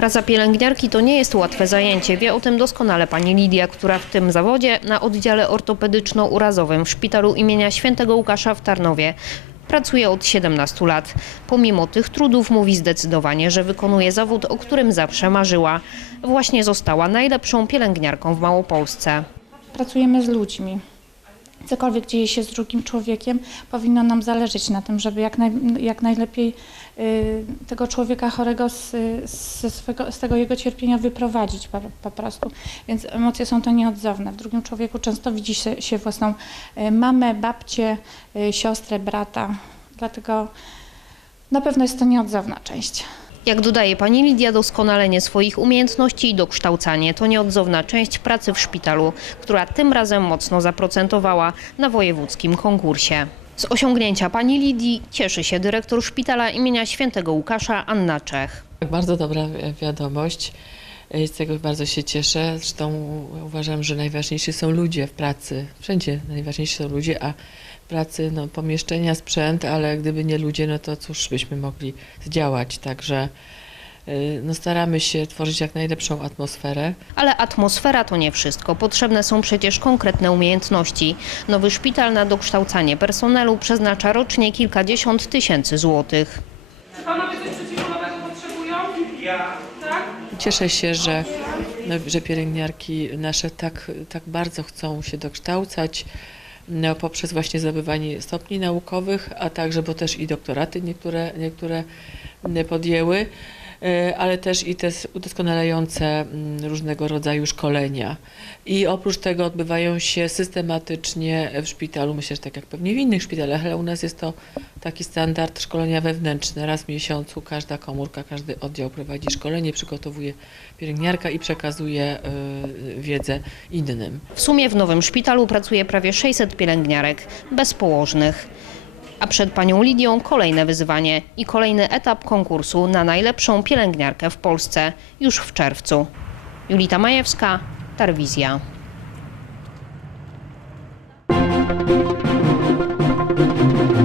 Praca pielęgniarki to nie jest łatwe zajęcie. Wie o tym doskonale pani Lidia, która w tym zawodzie na oddziale ortopedyczno-urazowym w szpitalu imienia Świętego Łukasza w Tarnowie pracuje od 17 lat. Pomimo tych trudów mówi zdecydowanie, że wykonuje zawód, o którym zawsze marzyła. Właśnie została najlepszą pielęgniarką w Małopolsce. Pracujemy z ludźmi. Cokolwiek dzieje się z drugim człowiekiem, powinno nam zależeć na tym, żeby jak, naj, jak najlepiej y, tego człowieka chorego z, z, swego, z tego jego cierpienia wyprowadzić po, po prostu. Więc emocje są to nieodzowne. W drugim człowieku często widzi się, się własną y, mamę, babcię, y, siostrę, brata. Dlatego na pewno jest to nieodzowna część. Jak dodaje pani Lidia, doskonalenie swoich umiejętności i dokształcanie to nieodzowna część pracy w szpitalu, która tym razem mocno zaprocentowała na wojewódzkim konkursie. Z osiągnięcia pani Lidii cieszy się dyrektor szpitala imienia Świętego Łukasza Anna Czech. Bardzo dobra wi- wiadomość. Z tego bardzo się cieszę. Zresztą uważam, że najważniejsi są ludzie w pracy. Wszędzie najważniejsi są ludzie, a pracy no, pomieszczenia, sprzęt, ale gdyby nie ludzie, no to cóż byśmy mogli zdziałać. Także y, no, staramy się tworzyć jak najlepszą atmosferę. Ale atmosfera to nie wszystko. Potrzebne są przecież konkretne umiejętności. Nowy szpital na dokształcanie personelu przeznacza rocznie kilkadziesiąt tysięcy złotych. Czy panowie coś przeciwbólowego potrzebują? Tak? Cieszę się, że, no, że pielęgniarki nasze tak, tak bardzo chcą się dokształcać poprzez właśnie zdobywanie stopni naukowych, a także, bo też i doktoraty niektóre, niektóre mm, podjęły, ale też i te udoskonalające mm, różnego rodzaju szkolenia. I oprócz tego odbywają się systematycznie w szpitalu, myślę, że tak jak pewnie w innych szpitalach, ale u nas jest to taki standard szkolenia wewnętrzne. Raz w miesiącu każda komórka, każdy oddział prowadzi szkolenie, przygotowuje pielęgniarka i przekazuje y, wiedzę innym. W sumie w nowym szpitalu pracuje prawie 600 pielęgniarek bez położnych. A przed panią Lidią kolejne wyzwanie i kolejny etap konkursu na najlepszą pielęgniarkę w Polsce już w czerwcu. Julita Majewska, Tarwizja. Thank